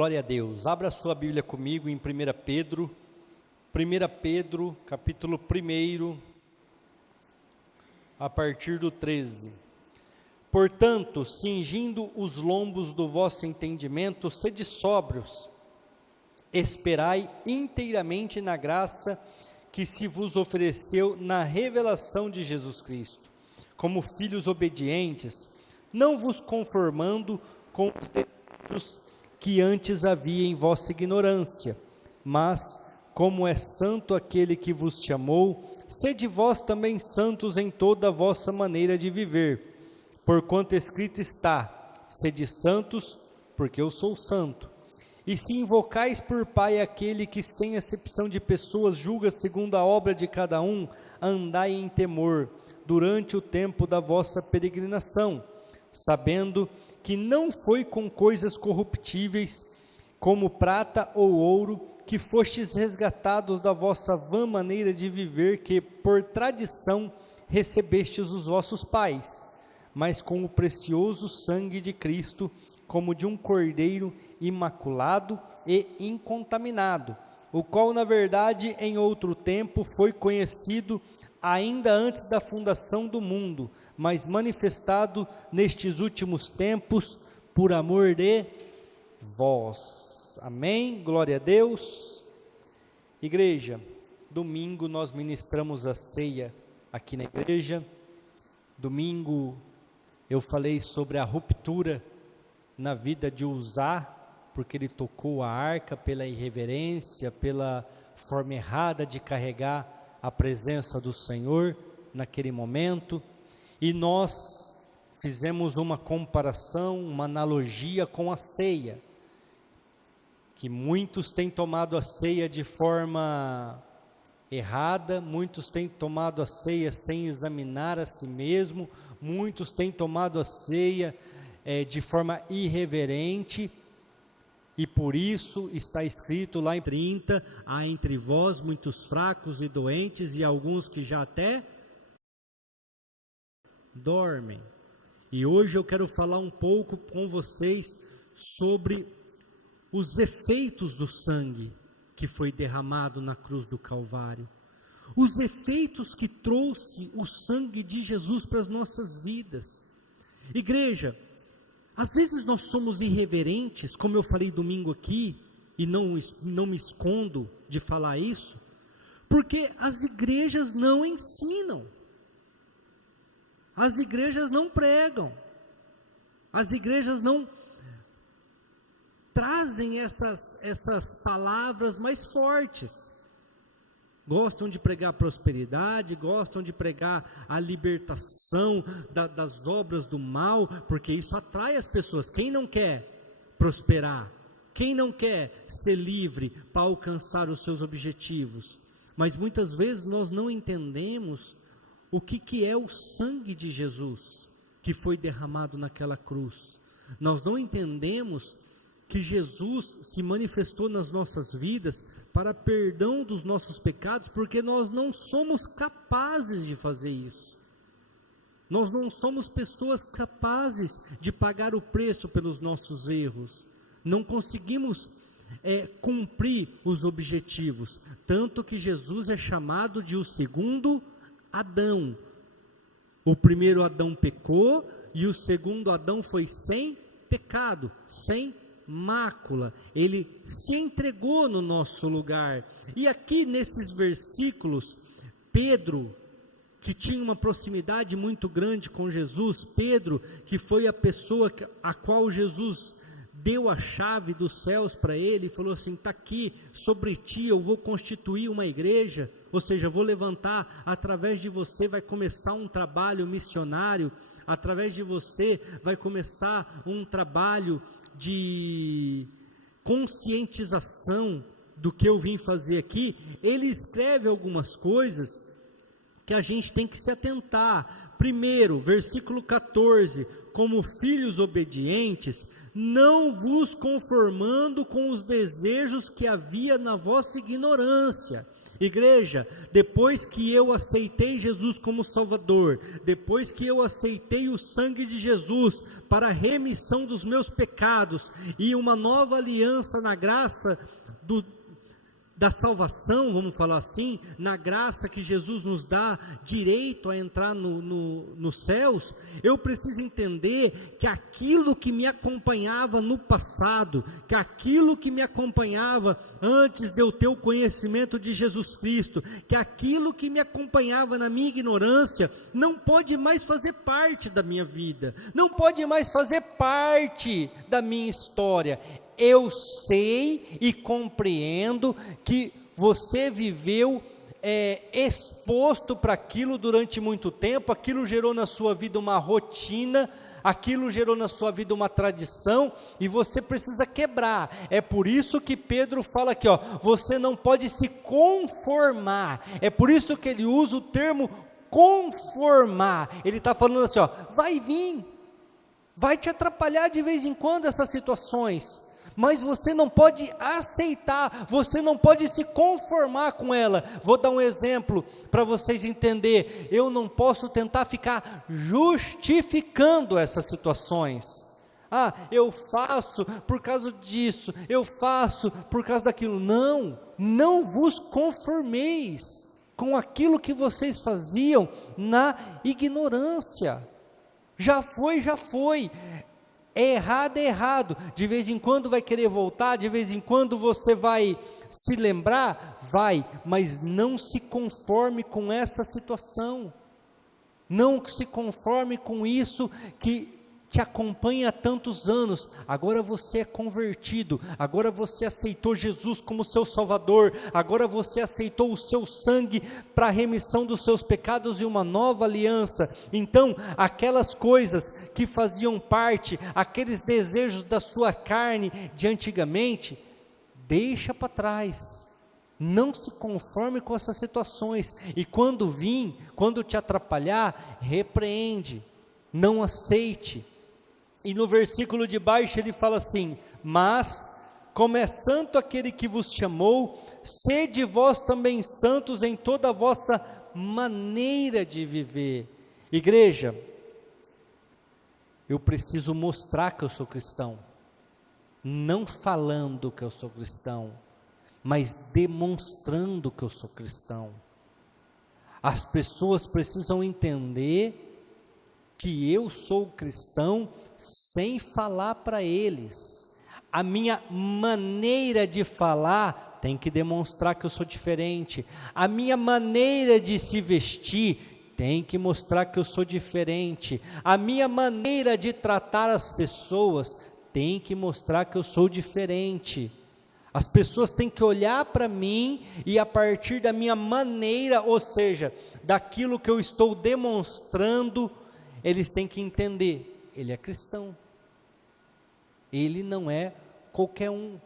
Glória a Deus. Abra a sua Bíblia comigo em 1 Pedro, capítulo 1, a partir do 13. Portanto, cingindo os lombos do vosso entendimento, sede sóbrios, esperai inteiramente na graça que se vos ofereceu na revelação de Jesus Cristo, como filhos obedientes, não vos conformando com os desejos que antes havia em vossa ignorância, mas, como é santo aquele que vos chamou, sede vós também santos em toda a vossa maneira de viver, porquanto escrito está, sede santos, porque eu sou santo. E se invocais por Pai aquele que sem acepção de pessoas julga segundo a obra de cada um, andai em temor, durante o tempo da vossa peregrinação, sabendo que não foi com coisas corruptíveis, como prata ou ouro, que fostes resgatados da vossa vã maneira de viver, que por tradição recebestes os vossos pais, mas com o precioso sangue de Cristo, como de um cordeiro imaculado e incontaminado, o qual na verdade em outro tempo foi conhecido ainda antes da fundação do mundo, mas manifestado nestes últimos tempos por amor de vós. Amém? Glória a Deus. Igreja, domingo nós ministramos a ceia aqui na igreja. Domingo eu falei sobre a ruptura na vida de Uzá, porque ele tocou a arca pela irreverência, pela forma errada de carregar a presença do Senhor naquele momento, e nós fizemos uma comparação, uma analogia com a ceia, que muitos têm tomado a ceia de forma errada, muitos têm tomado a ceia sem examinar a si mesmo, muitos têm tomado a ceia de forma irreverente, e por isso está escrito lá em 30, há entre vós muitos fracos e doentes, e alguns que já até dormem. E hoje eu quero falar um pouco com vocês sobre os efeitos do sangue que foi derramado na cruz do Calvário. Os efeitos que trouxe o sangue de Jesus para as nossas vidas. Igreja, às vezes nós somos irreverentes, como eu falei domingo aqui, e não me escondo de falar isso, porque as igrejas não ensinam, as igrejas não pregam, as igrejas não trazem essas palavras mais fortes. Gostam de pregar prosperidade, gostam de pregar a libertação das obras do mal, porque isso atrai as pessoas. Quem não quer prosperar? Quem não quer ser livre para alcançar os seus objetivos? Mas muitas vezes nós não entendemos o que é o sangue de Jesus que foi derramado naquela cruz. Nós não entendemos que Jesus se manifestou nas nossas vidas para perdão dos nossos pecados, porque nós não somos capazes de fazer isso. Nós não somos pessoas capazes de pagar o preço pelos nossos erros. Não conseguimos cumprir os objetivos, tanto que Jesus é chamado de o segundo Adão. O primeiro Adão pecou e o segundo Adão foi sem pecado, sem mácula, ele se entregou no nosso lugar. E aqui nesses versículos, Pedro, que tinha uma proximidade muito grande com Jesus, Pedro, que foi a pessoa a qual Jesus deu a chave dos céus para ele, e falou assim: está aqui, sobre ti eu vou constituir uma igreja, ou seja, vou levantar, através de você vai começar um trabalho missionário, através de você vai começar um trabalho de conscientização do que eu vim fazer aqui. Ele escreve algumas coisas que a gente tem que se atentar. Primeiro, versículo 14, como filhos obedientes, não vos conformando com os desejos que havia na vossa ignorância. Igreja, depois que eu aceitei Jesus como Salvador, depois que eu aceitei o sangue de Jesus para a remissão dos meus pecados e uma nova aliança na graça da salvação, vamos falar assim, na graça que Jesus nos dá direito a entrar nos céus, eu preciso entender que aquilo que me acompanhava no passado, que aquilo que me acompanhava antes de eu ter o conhecimento de Jesus Cristo, que aquilo que me acompanhava na minha ignorância, não pode mais fazer parte da minha vida, não pode mais fazer parte da minha história. Eu sei e compreendo que você viveu exposto para aquilo durante muito tempo, aquilo gerou na sua vida uma rotina, aquilo gerou na sua vida uma tradição, e você precisa quebrar. É por isso que Pedro fala aqui, você não pode se conformar, é por isso que ele usa o termo conformar. Ele está falando assim, vai vir, vai te atrapalhar de vez em quando essas situações, mas você não pode aceitar, você não pode se conformar com ela. Vou dar um exemplo para vocês entenderem. Eu não posso tentar ficar justificando essas situações. Eu faço por causa disso, eu faço por causa daquilo. Não vos conformeis com aquilo que vocês faziam na ignorância. Já foi. É errado, de vez em quando vai querer voltar, de vez em quando você vai se lembrar, mas não se conforme com essa situação, não se conforme com isso que te acompanha há tantos anos. Agora você é convertido, agora você aceitou Jesus como seu Salvador, agora você aceitou o seu sangue para a remissão dos seus pecados e uma nova aliança. Então, aquelas coisas que faziam parte, aqueles desejos da sua carne de antigamente, deixa para trás. Não se conforme com essas situações, e quando te atrapalhar, repreende, não aceite. E no versículo de baixo ele fala assim: mas, como é santo aquele que vos chamou, sede vós também santos em toda a vossa maneira de viver. Igreja, eu preciso mostrar que eu sou cristão, não falando que eu sou cristão, mas demonstrando que eu sou cristão. As pessoas precisam entender que eu sou cristão sem falar para eles. A minha maneira de falar tem que demonstrar que eu sou diferente. A minha maneira de se vestir tem que mostrar que eu sou diferente. A minha maneira de tratar as pessoas tem que mostrar que eu sou diferente. As pessoas têm que olhar para mim e, a partir da minha maneira, ou seja, daquilo que eu estou demonstrando, eles têm que entender: ele é cristão, ele não é qualquer um.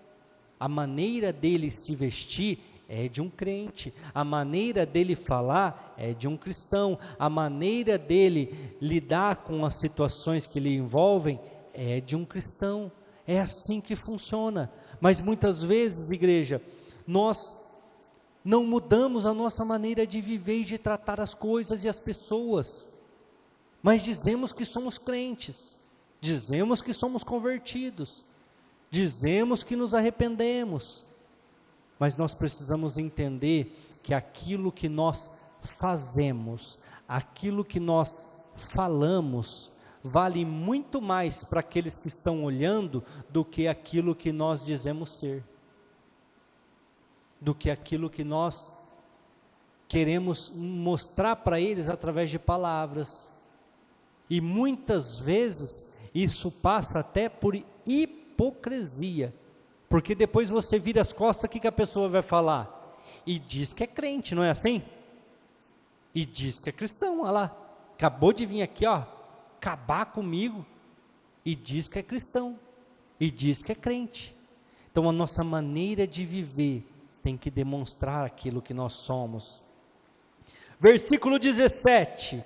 A maneira dele se vestir é de um crente, a maneira dele falar é de um cristão, a maneira dele lidar com as situações que lhe envolvem é de um cristão. É assim que funciona. Mas muitas vezes, igreja, nós não mudamos a nossa maneira de viver e de tratar as coisas e as pessoas, mas dizemos que somos crentes, dizemos que somos convertidos, dizemos que nos arrependemos, mas nós precisamos entender que aquilo que nós fazemos, aquilo que nós falamos, vale muito mais para aqueles que estão olhando do que aquilo que nós dizemos ser, do que aquilo que nós queremos mostrar para eles através de palavras. E muitas vezes isso passa até por hipocrisia, porque depois você vira as costas, o que a pessoa vai falar? E diz que é crente, não é assim? E diz que é cristão, olha lá, acabou de vir aqui, acabar comigo, e diz que é cristão, e diz que é crente. Então a nossa maneira de viver tem que demonstrar aquilo que nós somos. Versículo 17: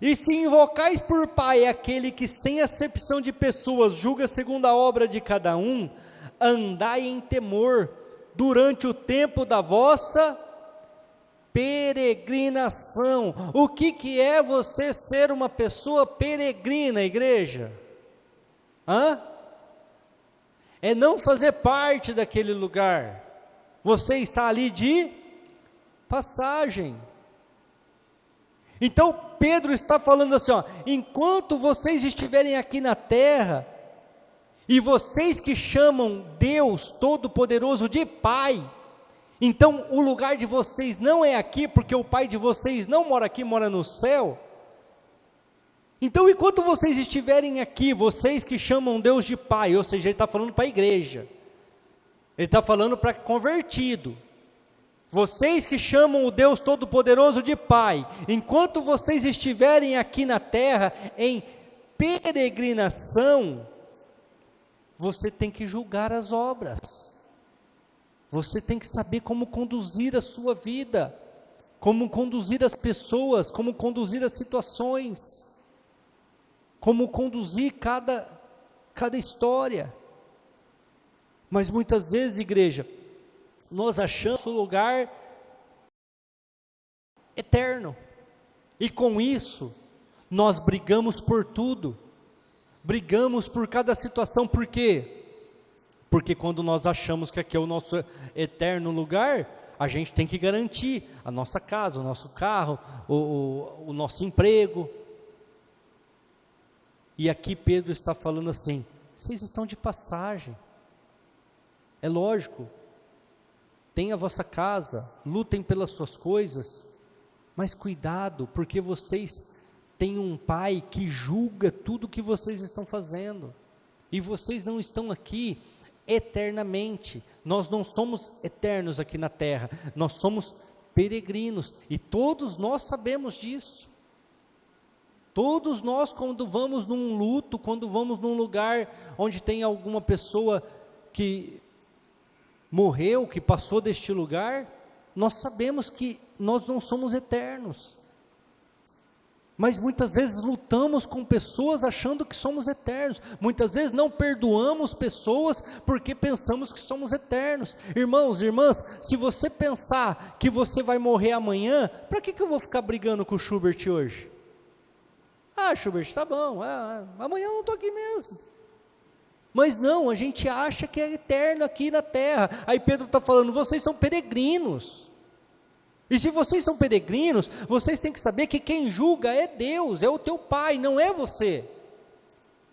e se invocais por Pai aquele que sem acepção de pessoas julga segundo a obra de cada um, andai em temor durante o tempo da vossa peregrinação. O que é você ser uma pessoa peregrina, igreja? É não fazer parte daquele lugar. Você está ali de passagem. Então Pedro está falando assim, enquanto vocês estiverem aqui na terra, e vocês que chamam Deus Todo-Poderoso de Pai, então o lugar de vocês não é aqui, porque o Pai de vocês não mora aqui, mora no céu. Então enquanto vocês estiverem aqui, vocês que chamam Deus de Pai, ou seja, ele está falando para a igreja, ele está falando para convertido, vocês que chamam o Deus Todo-Poderoso de Pai, enquanto vocês estiverem aqui na terra, em peregrinação, você tem que julgar as obras, você tem que saber como conduzir a sua vida, como conduzir as pessoas, como conduzir as situações, como conduzir cada história. Mas muitas vezes, igreja, nós achamos o lugar eterno, e com isso, nós brigamos por tudo, brigamos por cada situação. Por quê? Porque quando nós achamos que aqui é o nosso eterno lugar, a gente tem que garantir a nossa casa, o nosso carro, o nosso emprego. E aqui Pedro está falando assim, vocês estão de passagem, é lógico, tem a vossa casa, lutem pelas suas coisas, mas cuidado, porque vocês têm um Pai que julga tudo que vocês estão fazendo, e vocês não estão aqui eternamente, nós não somos eternos aqui na terra, nós somos peregrinos, e todos nós sabemos disso. Todos nós, quando vamos num luto, quando vamos num lugar onde tem alguma pessoa que morreu, que passou deste lugar, nós sabemos que nós não somos eternos, mas muitas vezes lutamos com pessoas achando que somos eternos, muitas vezes não perdoamos pessoas porque pensamos que somos eternos. Irmãos, irmãs, se você pensar que você vai morrer amanhã, para que eu vou ficar brigando com o Schubert hoje? Schubert, tá bom, amanhã eu não estou aqui mesmo. Mas não, a gente acha que é eterno aqui na terra. Aí Pedro está falando, vocês são peregrinos. E se vocês são peregrinos, vocês têm que saber que quem julga é Deus, é o teu Pai, não é você.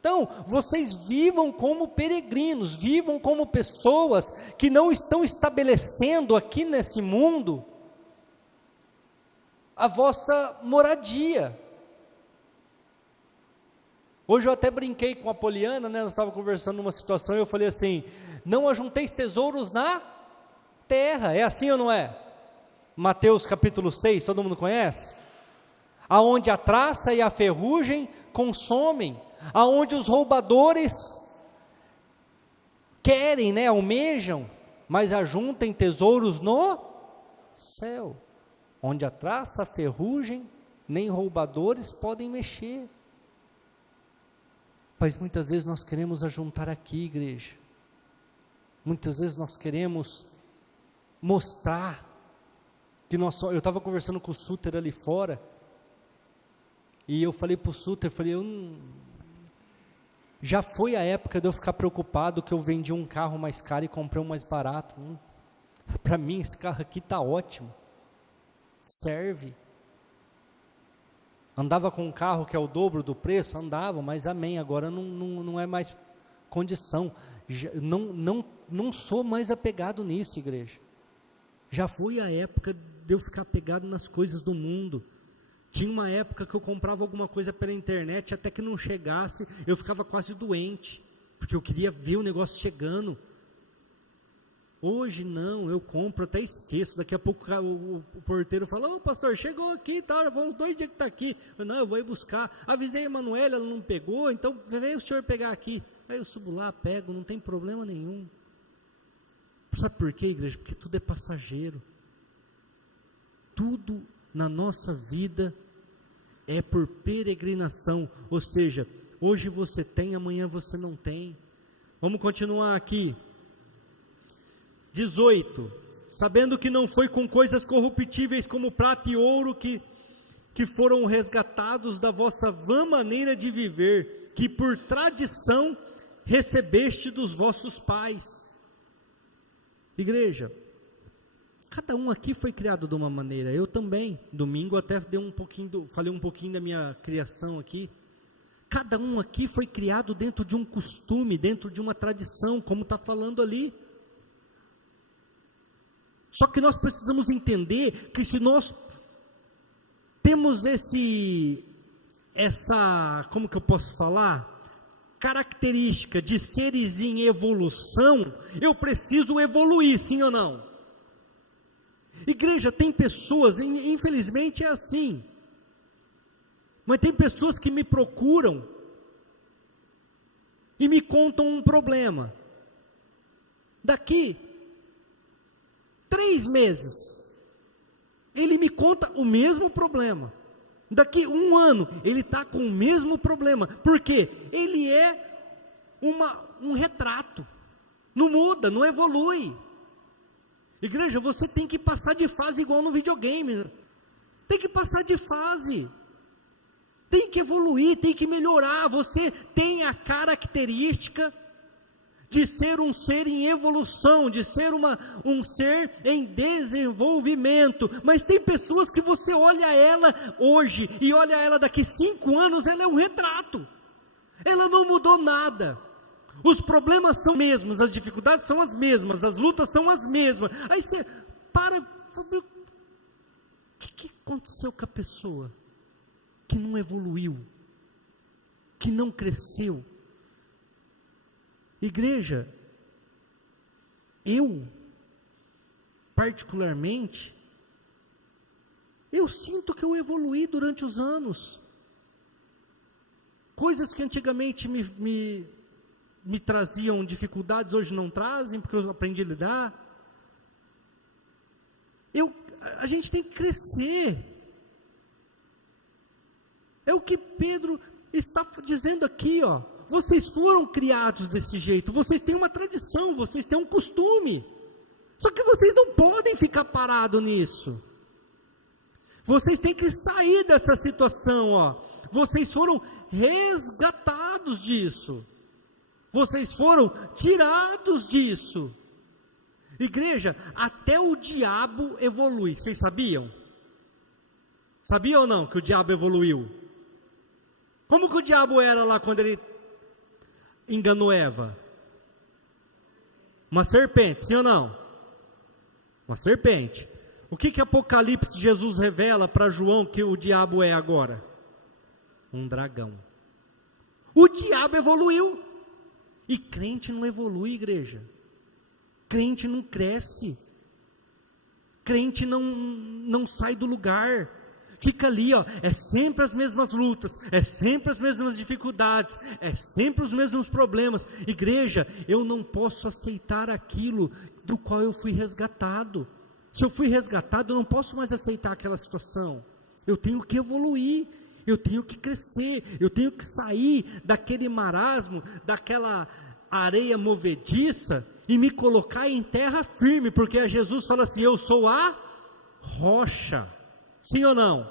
Então, vocês vivam como peregrinos, vivam como pessoas que não estão estabelecendo aqui nesse mundo a vossa moradia. Hoje eu até brinquei com a Poliana, nós estávamos conversando numa situação, e eu falei assim, não ajunteis tesouros na terra, é assim ou não é? Mateus capítulo 6, todo mundo conhece? Aonde a traça e a ferrugem consomem, aonde os roubadores querem, almejam, mas ajuntem tesouros no céu, onde a traça, a ferrugem, nem roubadores podem mexer. Mas muitas vezes nós queremos ajuntar aqui, igreja, muitas vezes nós queremos mostrar, que eu estava conversando com o Suter ali fora, e eu falei para o Suter, já foi a época de eu ficar preocupado que eu vendi um carro mais caro e comprei um mais barato. Para mim esse carro aqui está ótimo, serve. Andava com um carro que é o dobro do preço? Andava, mas amém, agora não é mais condição, não sou mais apegado nisso, igreja. Já foi a época de eu ficar apegado nas coisas do mundo. Tinha uma época que eu comprava alguma coisa pela internet, até que não chegasse, eu ficava quase doente, porque eu queria ver o negócio chegando. Hoje não, eu compro, até esqueço, daqui a pouco o porteiro fala, ô pastor, chegou aqui, tá, vamos 2 dias que está aqui. Não, eu vou ir buscar, avisei a Emanuela, ela não pegou, então veio o senhor pegar aqui. Aí eu subo lá, pego, não tem problema nenhum. Sabe por quê, igreja? Porque tudo é passageiro. Tudo na nossa vida é por peregrinação, ou seja, hoje você tem, amanhã você não tem. Vamos continuar aqui. 18. sabendo que não foi com coisas corruptíveis como prata e ouro que foram resgatados da vossa vã maneira de viver, que por tradição recebeste dos vossos pais. Igreja, cada um aqui foi criado de uma maneira, eu também. Domingo até falei um pouquinho da minha criação aqui. Cada um aqui foi criado dentro de um costume, dentro de uma tradição, como está falando ali. Só que nós precisamos entender que se nós temos como que eu posso falar? Característica de seres em evolução, eu preciso evoluir, sim ou não? Igreja, tem pessoas, infelizmente é assim, mas tem pessoas que me procuram e me contam um problema. Daqui 3 meses, ele me conta o mesmo problema. Daqui 1 ano, ele está com o mesmo problema. Por quê? Ele é um retrato. Não muda, não evolui. Igreja, você tem que passar de fase igual no videogame. Tem que passar de fase. Tem que evoluir, tem que melhorar. Você tem a característica de ser um ser em evolução, de ser um ser em desenvolvimento, mas tem pessoas que você olha ela hoje, e olha ela daqui 5 anos, ela é um retrato, ela não mudou nada, os problemas são os mesmos, as dificuldades são as mesmas, as lutas são as mesmas, aí você para, o que aconteceu com a pessoa, que não evoluiu, que não cresceu? Igreja, eu, particularmente, eu sinto que eu evoluí durante os anos. Coisas que antigamente me traziam dificuldades, hoje não trazem, porque eu aprendi a lidar. A gente tem que crescer. É o que Pedro está dizendo aqui, ó. Vocês foram criados desse jeito, vocês têm uma tradição, vocês têm um costume, só que vocês não podem ficar parados nisso, vocês têm que sair dessa situação, ó. Vocês foram resgatados disso, vocês foram tirados disso. Igreja, até o diabo evolui, vocês sabiam? Sabiam ou não que o diabo evoluiu? Como que o diabo era lá quando ele enganou Eva? Uma serpente, sim ou não? Uma serpente. O que Apocalipse Jesus revela para João que o diabo é agora? Um dragão. O diabo evoluiu. E crente não evolui, igreja. Crente não cresce. Crente não sai do lugar. Fica ali, ó, é sempre as mesmas lutas, é sempre as mesmas dificuldades, é sempre os mesmos problemas. Igreja, eu não posso aceitar aquilo do qual eu fui resgatado. Se eu fui resgatado, eu não posso mais aceitar aquela situação. Eu tenho que evoluir, eu tenho que crescer, eu tenho que sair daquele marasmo, daquela areia movediça e me colocar em terra firme, porque Jesus fala assim: eu sou a rocha. Sim ou não?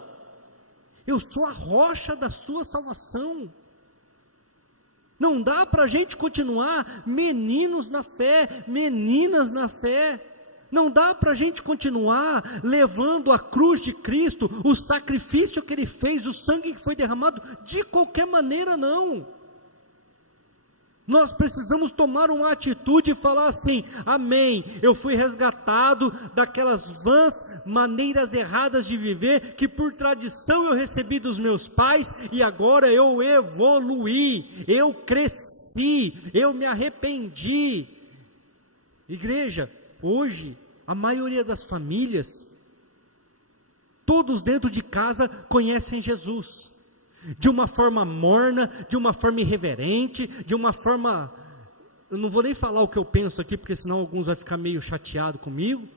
Eu sou a rocha da sua salvação. Não dá para a gente continuar meninos na fé, meninas na fé. Não dá para a gente continuar levando a cruz de Cristo, o sacrifício que Ele fez, o sangue que foi derramado, de qualquer maneira, não. Nós precisamos tomar uma atitude e falar assim: amém, eu fui resgatado daquelas vãs maneiras erradas de viver, que por tradição eu recebi dos meus pais, e agora eu evoluí, eu cresci, eu me arrependi. Igreja, hoje, a maioria das famílias, todos dentro de casa conhecem Jesus, de uma forma morna, de uma forma irreverente, de uma forma, eu não vou nem falar o que eu penso aqui, porque senão alguns vão ficar meio chateados comigo,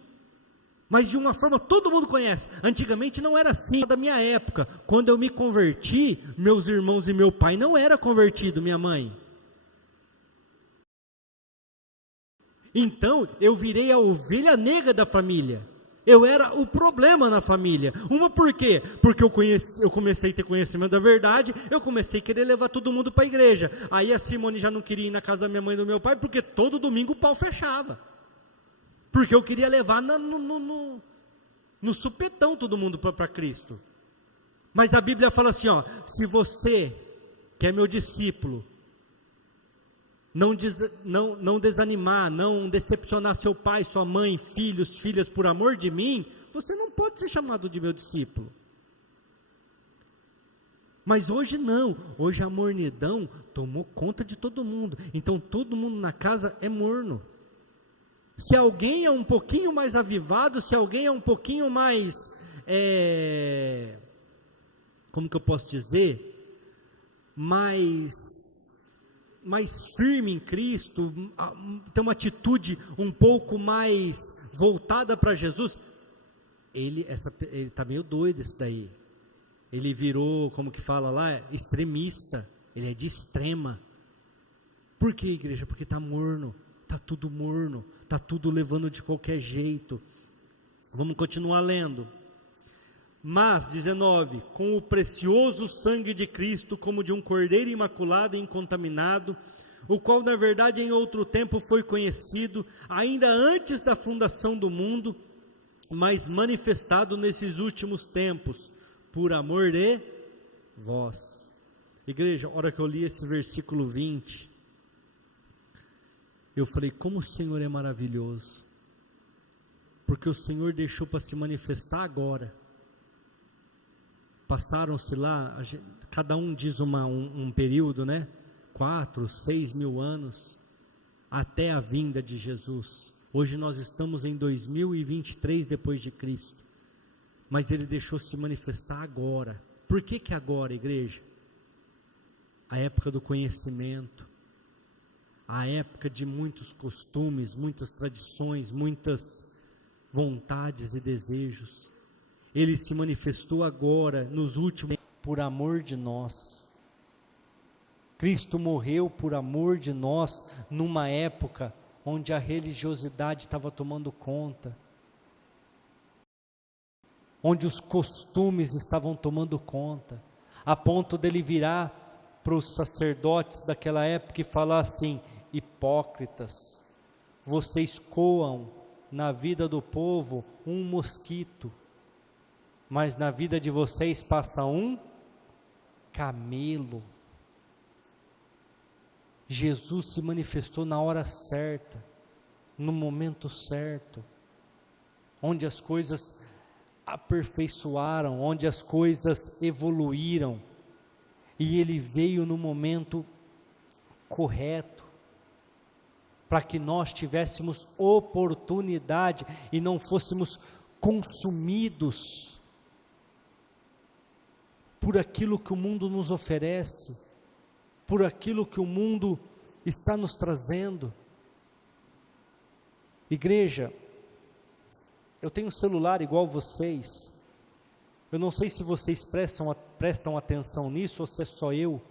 mas de uma forma todo mundo conhece. Antigamente não era assim, da minha época, quando eu me converti, meus irmãos e meu pai não era convertido, minha mãe. Então eu virei a ovelha negra da família. Eu era o problema na família. Por quê? Porque eu comecei a ter conhecimento da verdade, eu comecei a querer levar todo mundo para a igreja. Aí a Simone já não queria ir na casa da minha mãe e do meu pai, porque todo domingo o pau fechava. Porque eu queria levar no supetão todo mundo para Cristo. Mas a Bíblia fala assim, ó, se você, que é meu discípulo, não desanimar, não decepcionar seu pai, sua mãe, filhos, filhas por amor de mim, você não pode ser chamado de meu discípulo. Mas hoje não, hoje a mornidão tomou conta de todo mundo, então todo mundo na casa é morno. Se alguém é um pouquinho mais avivado, se alguém é um pouquinho mais, como que eu posso dizer, mais firme em Cristo, tem uma atitude um pouco mais voltada para Jesus, ele está meio doido esse daí, ele virou, como que fala lá, extremista, ele é de extrema. Por que, igreja? Porque está morno, está tudo morno, está tudo levando de qualquer jeito. Vamos continuar lendo. Mas, 19, com o precioso sangue de Cristo, como de um cordeiro imaculado e incontaminado, o qual na verdade em outro tempo foi conhecido, ainda antes da fundação do mundo, mas manifestado nesses últimos tempos, por amor de vós. Igreja, a hora que eu li esse versículo 20, eu falei, como o Senhor é maravilhoso, porque o Senhor deixou para se manifestar agora. Passaram-se lá, cada um diz um período, né? 4, 6 mil anos, até a vinda de Jesus. Hoje nós estamos em 2023 depois de Cristo, mas Ele deixou se manifestar agora. Por que agora, igreja? A época do conhecimento, a época de muitos costumes, muitas tradições, muitas vontades e desejos. Ele se manifestou agora, nos últimos, por amor de nós. Cristo morreu por amor de nós, numa época onde a religiosidade estava tomando conta, onde os costumes estavam tomando conta, a ponto dele virar para os sacerdotes daquela época e falar assim, hipócritas, vocês coam na vida do povo um mosquito, mas na vida de vocês passa um camelo. Jesus se manifestou na hora certa, no momento certo, onde as coisas aperfeiçoaram, onde as coisas evoluíram, e Ele veio no momento correto, para que nós tivéssemos oportunidade e não fôssemos consumidos por aquilo que o mundo nos oferece, por aquilo que o mundo está nos trazendo. Igreja, eu tenho um celular igual vocês, eu não sei se vocês prestam atenção nisso ou se é só eu.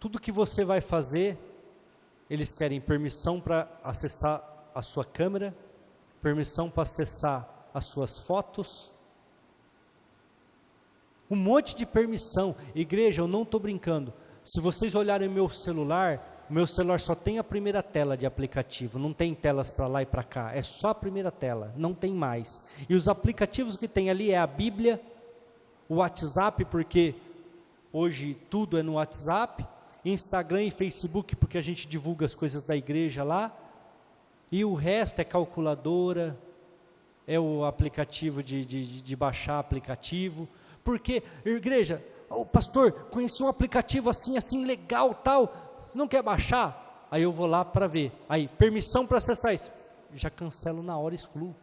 Tudo que você vai fazer, eles querem permissão para acessar a sua câmera, permissão para acessar as suas fotos, um monte de permissão. Igreja, eu não estou brincando, se vocês olharem meu celular só tem a primeira tela de aplicativo, não tem telas para lá e para cá, é só a primeira tela, não tem mais. E os aplicativos que tem ali é a Bíblia, o WhatsApp, porque hoje tudo é no WhatsApp, Instagram e Facebook, porque a gente divulga as coisas da igreja lá, e o resto é calculadora, é o aplicativo de baixar aplicativo. Porque, igreja, pastor, conheci um aplicativo assim, legal, tal, não quer baixar? Aí eu vou lá para ver, aí, permissão para acessar isso, já cancelo na hora, excluo.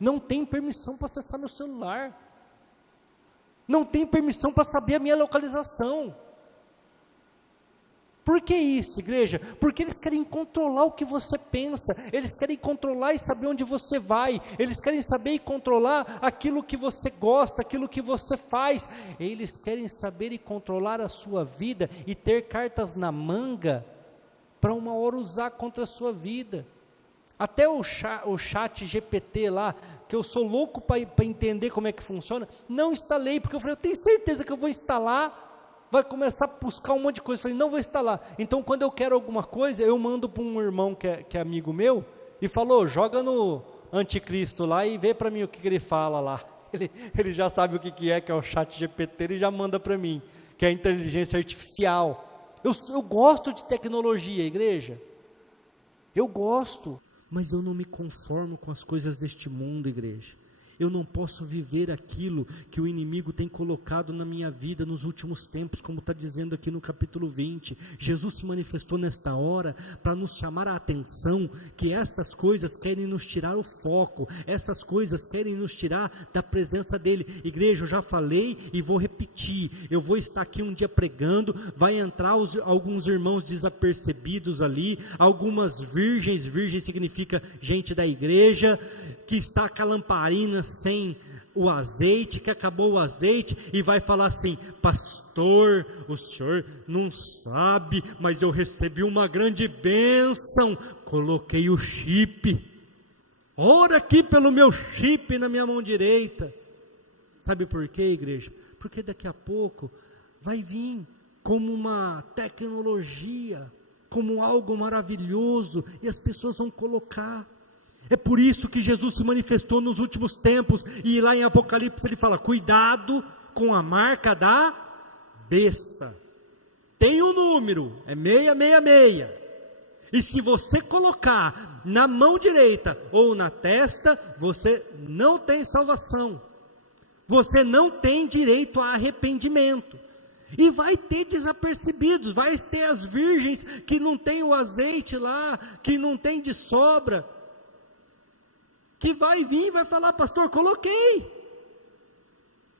Não tem permissão para acessar meu celular, não tem permissão para saber a minha localização. Por que isso, igreja? Porque eles querem controlar o que você pensa, eles querem controlar e saber onde você vai, eles querem saber e controlar aquilo que você gosta, aquilo que você faz, eles querem saber e controlar a sua vida e ter cartas na manga para uma hora usar contra a sua vida. Até o chat GPT lá, que eu sou louco para entender como é que funciona, não instalei, porque eu falei, eu tenho certeza que eu vou instalar, vai começar a buscar um monte de coisa. Eu falei, não vou instalar. Então, quando eu quero alguma coisa, eu mando para um irmão que é amigo meu, e falou, joga no Anticristo lá e vê para mim o que ele fala lá. Ele já sabe o que é o chat GPT, ele já manda para mim, que é a inteligência artificial. Eu gosto de tecnologia, igreja. Eu gosto. Mas eu não me conformo com as coisas deste mundo, igreja. Eu não posso viver aquilo que o inimigo tem colocado na minha vida nos últimos tempos, como está dizendo aqui no capítulo 20. Jesus se manifestou nesta hora para nos chamar a atenção que essas coisas querem nos tirar o foco, essas coisas querem nos tirar da presença dele. Igreja, eu já falei e vou repetir, eu vou estar aqui um dia pregando, vai entrar alguns irmãos desapercebidos ali, algumas virgens, virgem significa gente da igreja, que está com a lamparina sem o azeite, que acabou o azeite, e vai falar assim: pastor, o senhor não sabe, mas eu recebi uma grande bênção, coloquei o chip, ora aqui pelo meu chip na minha mão direita. Sabe por quê, igreja? Porque daqui a pouco vai vir como uma tecnologia, como algo maravilhoso, e as pessoas vão colocar. É por isso que Jesus se manifestou nos últimos tempos, e lá em Apocalipse ele fala: cuidado com a marca da besta, tem um número, é 666, e se você colocar na mão direita ou na testa, você não tem salvação, você não tem direito a arrependimento. E vai ter desapercebidos, vai ter as virgens que não tem o azeite lá, que não tem de sobra, que vai vir e vai falar: pastor, coloquei.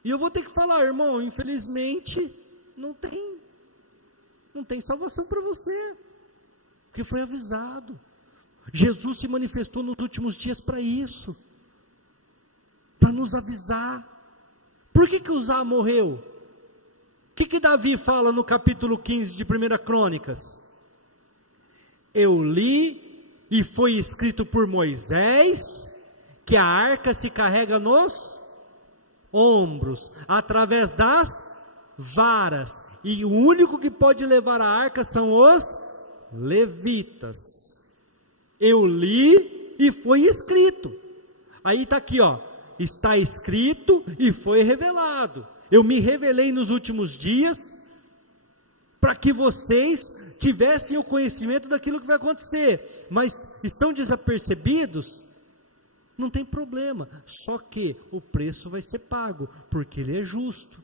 E eu vou ter que falar: irmão, infelizmente não tem salvação para você, porque foi avisado. Jesus se manifestou nos últimos dias para isso, para nos avisar. Por que Uzá morreu? O que Davi fala no capítulo 15 de 1 Crônicas? Eu li, e foi escrito por Moisés, que a arca se carrega nos ombros, através das varas, e o único que pode levar a arca são os levitas. Eu li e foi escrito. Aí está aqui, ó, está escrito e foi revelado. Eu me revelei nos últimos dias, para que vocês tivessem o conhecimento daquilo que vai acontecer, mas estão desapercebidos? Não tem problema, só que o preço vai ser pago, porque ele é justo,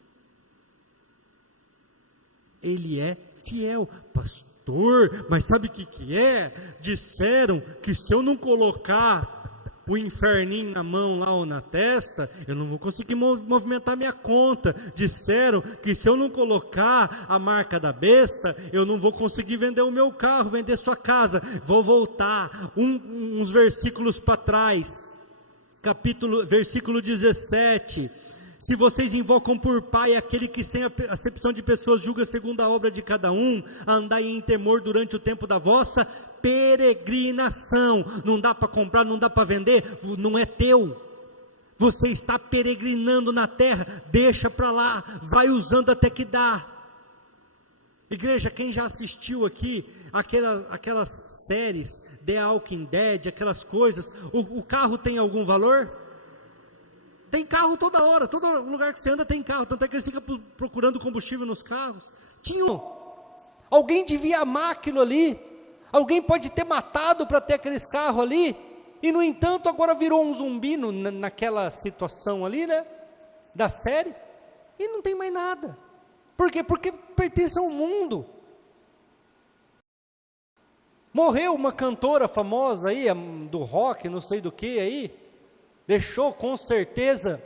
ele é fiel. Pastor, mas sabe o que é? Disseram que se eu não colocar o inferninho na mão lá ou na testa, eu não vou conseguir movimentar minha conta. Disseram que se eu não colocar a marca da besta, eu não vou conseguir vender o meu carro, vender sua casa. Vou voltar uns versículos para trás, versículo 17, se vocês invocam por Pai aquele que sem acepção de pessoas julga segundo a obra de cada um, andai em temor durante o tempo da vossa peregrinação. Não dá para comprar, não dá para vender, não é teu, você está peregrinando na terra, deixa para lá, vai usando até que dá. Igreja, quem já assistiu aqui aquelas séries, The Walking Dead, aquelas coisas, o carro tem algum valor? Tem carro toda hora, todo lugar que você anda tem carro, tanto é que eles ficam procurando combustível nos carros. Alguém devia amar aquilo ali, alguém pode ter matado para ter aqueles carros ali, e no entanto agora virou um zumbi naquela situação ali, né, da série, e não tem mais nada. Por quê? Porque pertence ao mundo. Morreu uma cantora famosa aí, do rock, não sei do que aí, deixou com certeza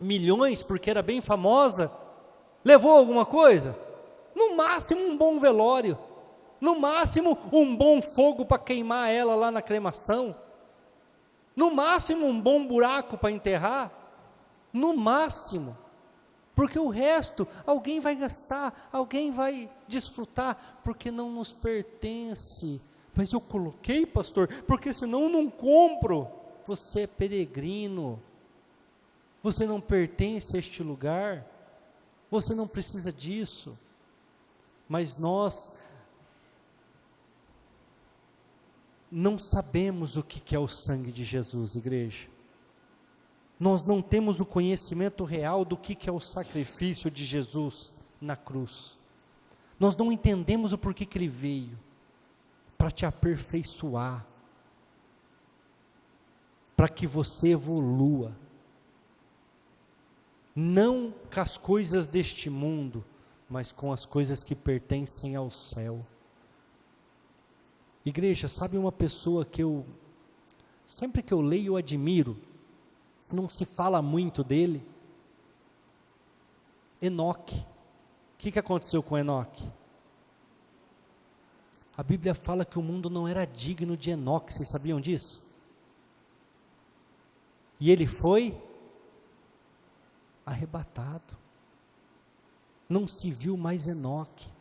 milhões, porque era bem famosa. Levou alguma coisa? No máximo um bom velório, no máximo um bom fogo para queimar ela lá na cremação, no máximo um bom buraco para enterrar, no máximo, porque o resto alguém vai gastar, alguém vai desfrutar, porque não nos pertence, Mas eu coloquei, pastor, porque senão eu não compro. Você é peregrino, você não pertence a este lugar, você não precisa disso. Mas nós não sabemos o que é o sangue de Jesus, igreja. Nós não temos o conhecimento real do que é o sacrifício de Jesus na cruz. Nós não entendemos o porquê que Ele veio, para te aperfeiçoar, para que você evolua, não com as coisas deste mundo, mas com as coisas que pertencem ao céu. Igreja, sabe uma pessoa que sempre que eu leio, eu admiro, não se fala muito dele? Enoque. O que aconteceu com Enoque? A Bíblia fala que o mundo não era digno de Enoque, vocês sabiam disso? E ele foi arrebatado. Não se viu mais Enoque.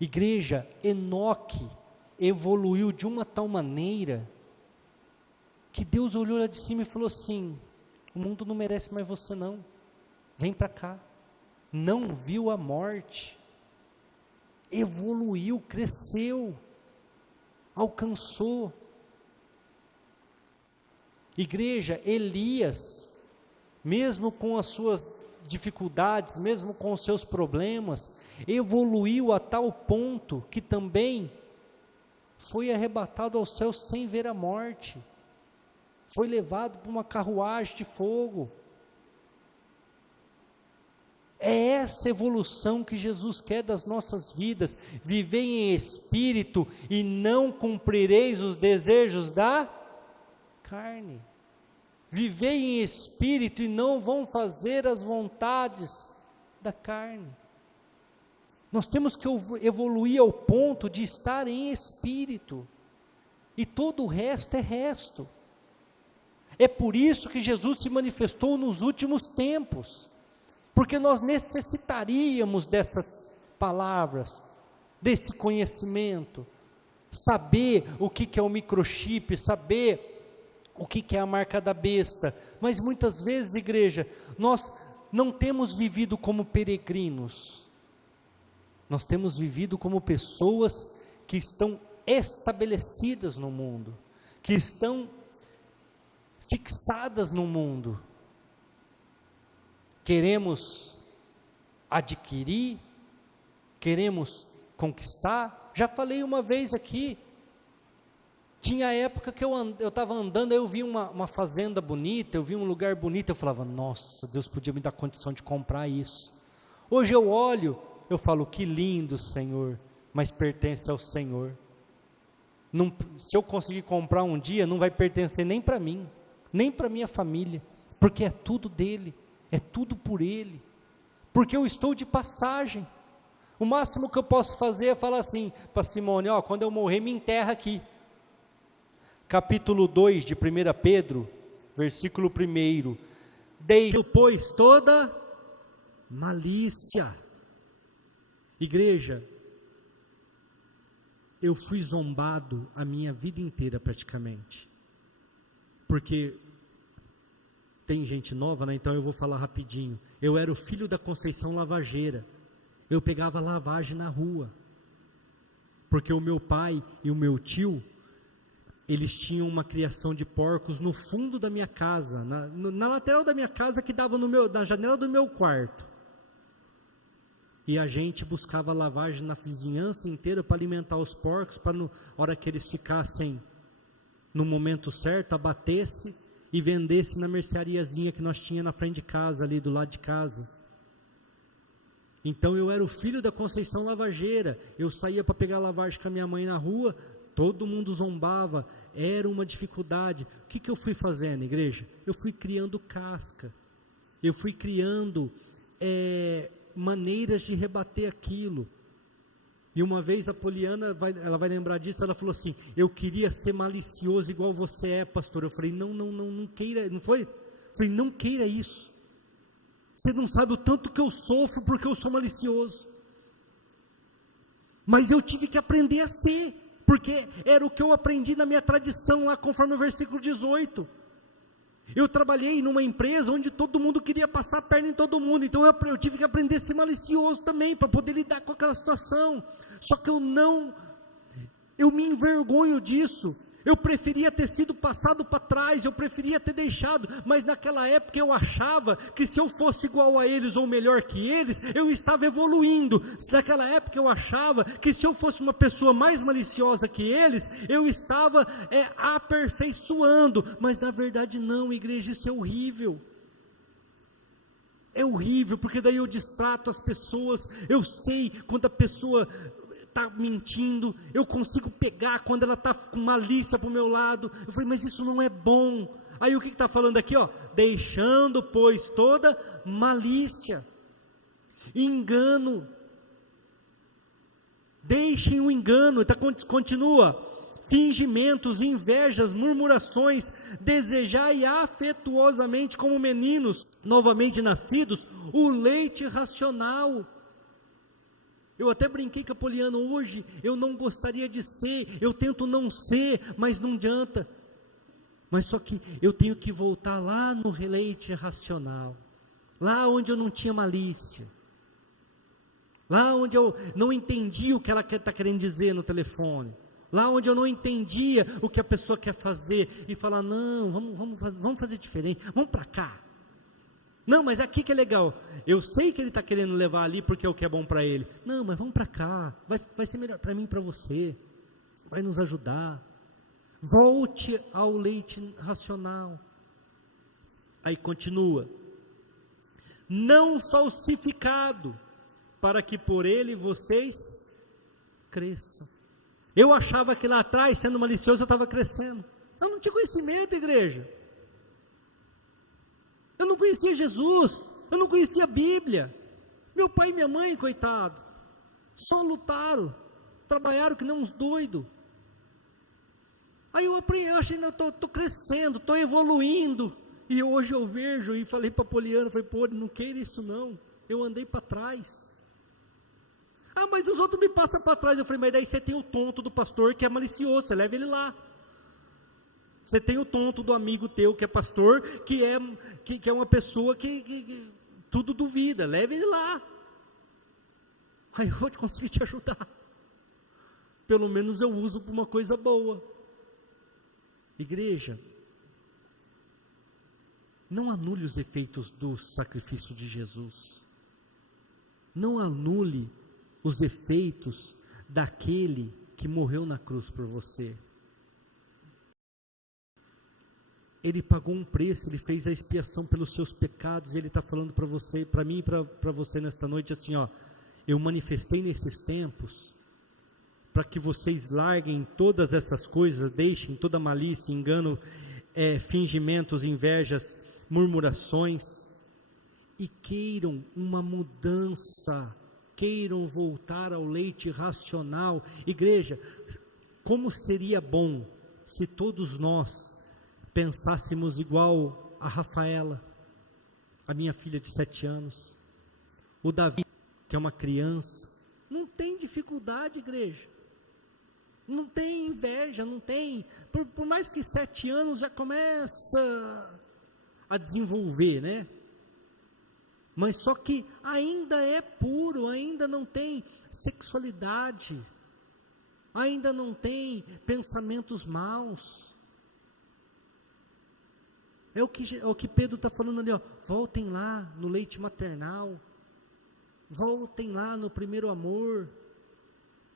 Igreja, Enoque evoluiu de uma tal maneira que Deus olhou lá de cima e falou assim: o mundo não merece mais você não, vem para cá. Não viu a morte, evoluiu, cresceu, alcançou. Igreja, Elias, mesmo com as suas dificuldades, mesmo com os seus problemas, evoluiu a tal ponto que também foi arrebatado ao céu sem ver a morte, foi levado por uma carruagem de fogo. É essa evolução que Jesus quer das nossas vidas. Vivei em espírito e não cumprireis os desejos da carne. Vivei em espírito e não vão fazer as vontades da carne. Nós temos que evoluir ao ponto de estar em espírito. E todo o resto é resto. É por isso que Jesus se manifestou nos últimos tempos. Porque nós necessitaríamos dessas palavras, desse conhecimento, saber o que é o microchip, saber o que é a marca da besta. Mas muitas vezes, igreja, nós não temos vivido como peregrinos, nós temos vivido como pessoas que estão estabelecidas no mundo, que estão fixadas no mundo. Queremos adquirir, queremos conquistar. Já falei uma vez aqui, tinha época que eu estava andando, eu vi uma fazenda bonita, eu vi um lugar bonito, eu falava, nossa, Deus podia me dar condição de comprar isso. Hoje eu olho, eu falo, que lindo, Senhor, mas pertence ao Senhor. Não, se eu conseguir comprar um dia, não vai pertencer nem para mim, nem para minha família, porque é tudo dele. É tudo por Ele, porque eu estou de passagem. O máximo que eu posso fazer é falar assim para Simone, quando eu morrer me enterra aqui. Capítulo 2 de 1 Pedro, versículo 1, deixa, pois, toda malícia. Igreja, eu fui zombado a minha vida inteira praticamente, porque tem gente nova, né? Então eu vou falar rapidinho. Eu era o filho da Conceição Lavageira. Eu pegava lavagem na rua, porque o meu pai e o meu tio, eles tinham uma criação de porcos no fundo da minha casa, na lateral da minha casa, que dava na janela do meu quarto. E a gente buscava lavagem na vizinhança inteira para alimentar os porcos, para na hora que eles ficassem no momento certo, abatesse e vendesse na merceariazinha que nós tinha na frente de casa, ali do lado de casa. Então eu era o filho da Conceição Lavageira, eu saía para pegar lavagem com a minha mãe na rua, todo mundo zombava, era uma dificuldade. O que eu fui fazendo, igreja? Eu fui criando casca, eu fui criando maneiras de rebater aquilo. E uma vez a Poliana, ela vai lembrar disso, ela falou assim, eu queria ser malicioso igual você é, pastor. Eu falei, não queira, não foi? Eu falei, não queira isso. Você não sabe o tanto que eu sofro porque eu sou malicioso. Mas eu tive que aprender a ser. porque era o que eu aprendi na minha tradição lá, conforme o versículo 18. Eu trabalhei numa empresa onde todo mundo queria passar a perna em todo mundo, então eu tive que aprender a ser malicioso também, para poder lidar com aquela situação. Só que eu me envergonho disso. Eu preferia ter sido passado para trás, eu preferia ter deixado, mas naquela época eu achava que se eu fosse igual a eles ou melhor que eles, eu estava evoluindo. Naquela época eu achava que se eu fosse uma pessoa mais maliciosa que eles, eu estava aperfeiçoando, mas na verdade não, igreja, isso é horrível. É horrível, porque daí eu distrato as pessoas, eu sei quando a pessoa está mentindo, eu consigo pegar quando ela está com malícia para o meu lado. Eu falei, mas isso não é bom. Aí o que está falando aqui? Deixando, pois, toda malícia, engano. Deixem o engano, continua. Fingimentos, invejas, murmurações, desejai afetuosamente como meninos, novamente nascidos, o leite racional. Eu até brinquei com a Poliana hoje, eu não gostaria de ser, eu tento não ser, mas não adianta. Mas só que eu tenho que voltar lá no leite racional, lá onde eu não tinha malícia, lá onde eu não entendi o que ela está querendo dizer no telefone, lá onde eu não entendia o que a pessoa quer fazer, e falar, não, vamos fazer diferente, vamos para cá. Não, mas aqui que é legal, eu sei que ele está querendo levar ali porque é o que é bom para ele. Não, mas vamos para cá, vai ser melhor para mim e para você, vai nos ajudar. Volte ao leite racional. Aí continua, não falsificado, para que por ele vocês cresçam. Eu achava que lá atrás, sendo malicioso, eu estava crescendo. Eu não tinha conhecimento, igreja. Eu não conhecia Jesus, eu não conhecia a Bíblia. Meu pai e minha mãe, coitado, só lutaram, trabalharam que nem uns doidos. Aí eu aprendi, eu achei, estou crescendo, estou evoluindo. E hoje eu vejo, e falei para a Poliana, pô, não queira isso não, eu andei para trás. Ah, mas os outros me passam para trás. Eu falei, mas daí você tem o tonto do pastor que é malicioso, você leva ele lá. Você tem o tonto do amigo teu que é pastor, que é uma pessoa que tudo duvida, leve ele lá. Aí eu vou conseguir te ajudar. Pelo menos eu uso para uma coisa boa. Igreja, não anule os efeitos do sacrifício de Jesus. Não anule os efeitos daquele que morreu na cruz por você. Ele pagou um preço, ele fez a expiação pelos seus pecados, e ele está falando para você, para mim e para você nesta noite assim, eu manifestei nesses tempos, para que vocês larguem todas essas coisas, deixem toda malícia, engano, fingimentos, invejas, murmurações, e queiram uma mudança, queiram voltar ao leite racional. Igreja, como seria bom se todos nós pensássemos igual a Rafaela, a minha filha de 7 anos, o Davi, que é uma criança. Não tem dificuldade, igreja, não tem inveja, não tem, por mais que 7 anos já começa a desenvolver, né? Mas só que ainda é puro, ainda não tem sexualidade, ainda não tem pensamentos maus. É o que Pedro está falando ali, voltem lá no leite maternal, voltem lá no primeiro amor,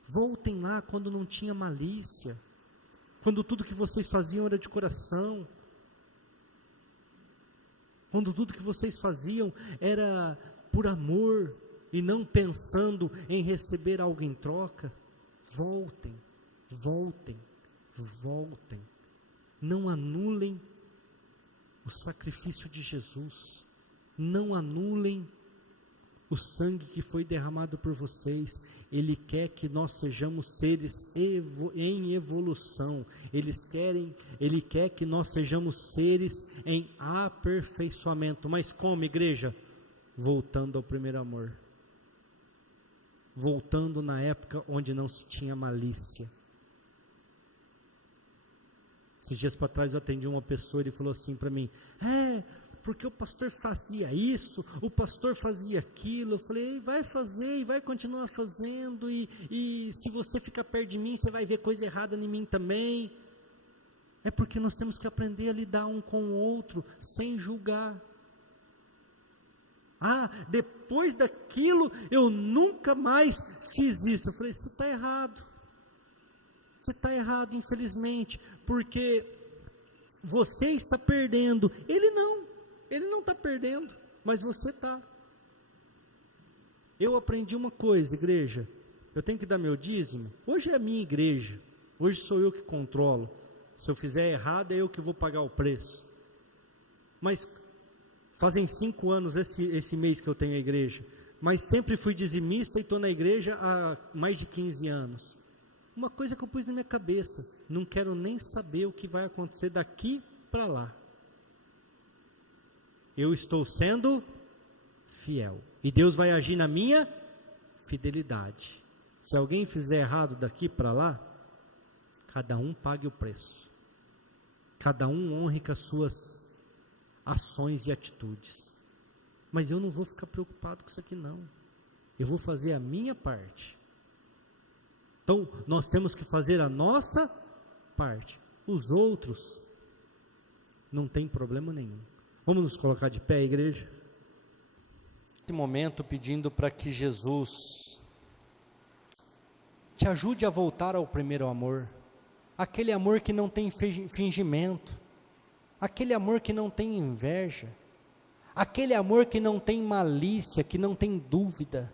voltem lá quando não tinha malícia, quando tudo que vocês faziam era de coração, quando tudo que vocês faziam era por amor e não pensando em receber algo em troca. Voltem, voltem, voltem, não anulem o sacrifício de Jesus, não anulem o sangue que foi derramado por vocês. Ele quer que nós sejamos seres em evolução, Ele quer que nós sejamos seres em aperfeiçoamento. Mas como, igreja? Voltando ao primeiro amor, voltando na época onde não se tinha malícia, Esses dias para trás eu atendi uma pessoa, ele falou assim para mim, porque o pastor fazia isso, o pastor fazia aquilo. Eu falei, vai fazer e vai continuar fazendo, e se você ficar perto de mim, você vai ver coisa errada em mim também. É porque nós temos que aprender a lidar um com o outro, sem julgar. Depois daquilo, eu nunca mais fiz isso. Eu falei, você está errado. Você está errado, infelizmente, porque você está perdendo. Ele não está perdendo, mas você está. Eu aprendi uma coisa, igreja, eu tenho que dar meu dízimo. Hoje é a minha igreja, hoje sou eu que controlo. Se eu fizer errado, é eu que vou pagar o preço. Mas fazem 5 anos esse mês que eu tenho a igreja, mas sempre fui dizimista e estou na igreja há mais de 15 anos. Uma coisa que eu pus na minha cabeça, não quero nem saber o que vai acontecer daqui para lá. Eu estou sendo fiel, e Deus vai agir na minha fidelidade. Se alguém fizer errado daqui para lá, cada um pague o preço, cada um honre com as suas ações e atitudes, mas eu não vou ficar preocupado com isso aqui não, eu vou fazer a minha parte. Então nós temos que fazer a nossa parte, os outros não tem problema nenhum. Vamos nos colocar de pé, igreja? Nesse momento, pedindo para que Jesus te ajude a voltar ao primeiro amor, aquele amor que não tem fingimento, aquele amor que não tem inveja, aquele amor que não tem malícia, que não tem dúvida,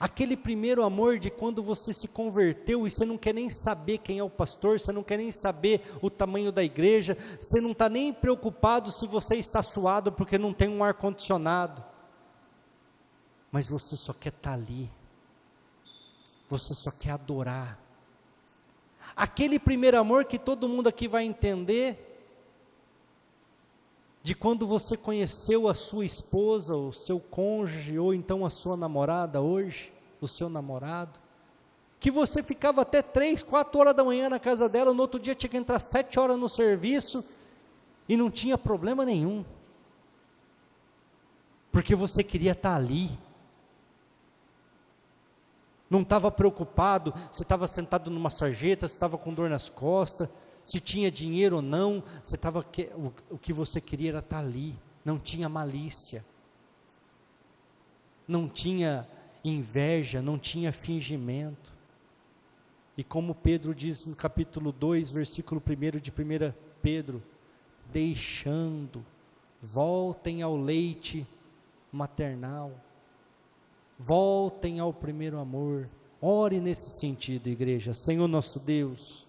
aquele primeiro amor de quando você se converteu e você não quer nem saber quem é o pastor, você não quer nem saber o tamanho da igreja, você não está nem preocupado se você está suado porque não tem um ar-condicionado, mas você só quer estar ali, você só quer adorar, aquele primeiro amor que todo mundo aqui vai entender, de quando você conheceu a sua esposa, o seu cônjuge, ou então a sua namorada hoje, o seu namorado, que você ficava até 3, 4 horas da manhã na casa dela, no outro dia tinha que entrar 7 horas no serviço, e não tinha problema nenhum, porque você queria estar ali, não estava preocupado, se estava sentado numa sarjeta, se estava com dor nas costas, se tinha dinheiro ou não, o que você queria era estar ali, não tinha malícia, não tinha inveja, não tinha fingimento, e como Pedro diz no capítulo 2, versículo 1 de 1 Pedro, voltem ao leite maternal, voltem ao primeiro amor, ore nesse sentido, igreja. Senhor nosso Deus,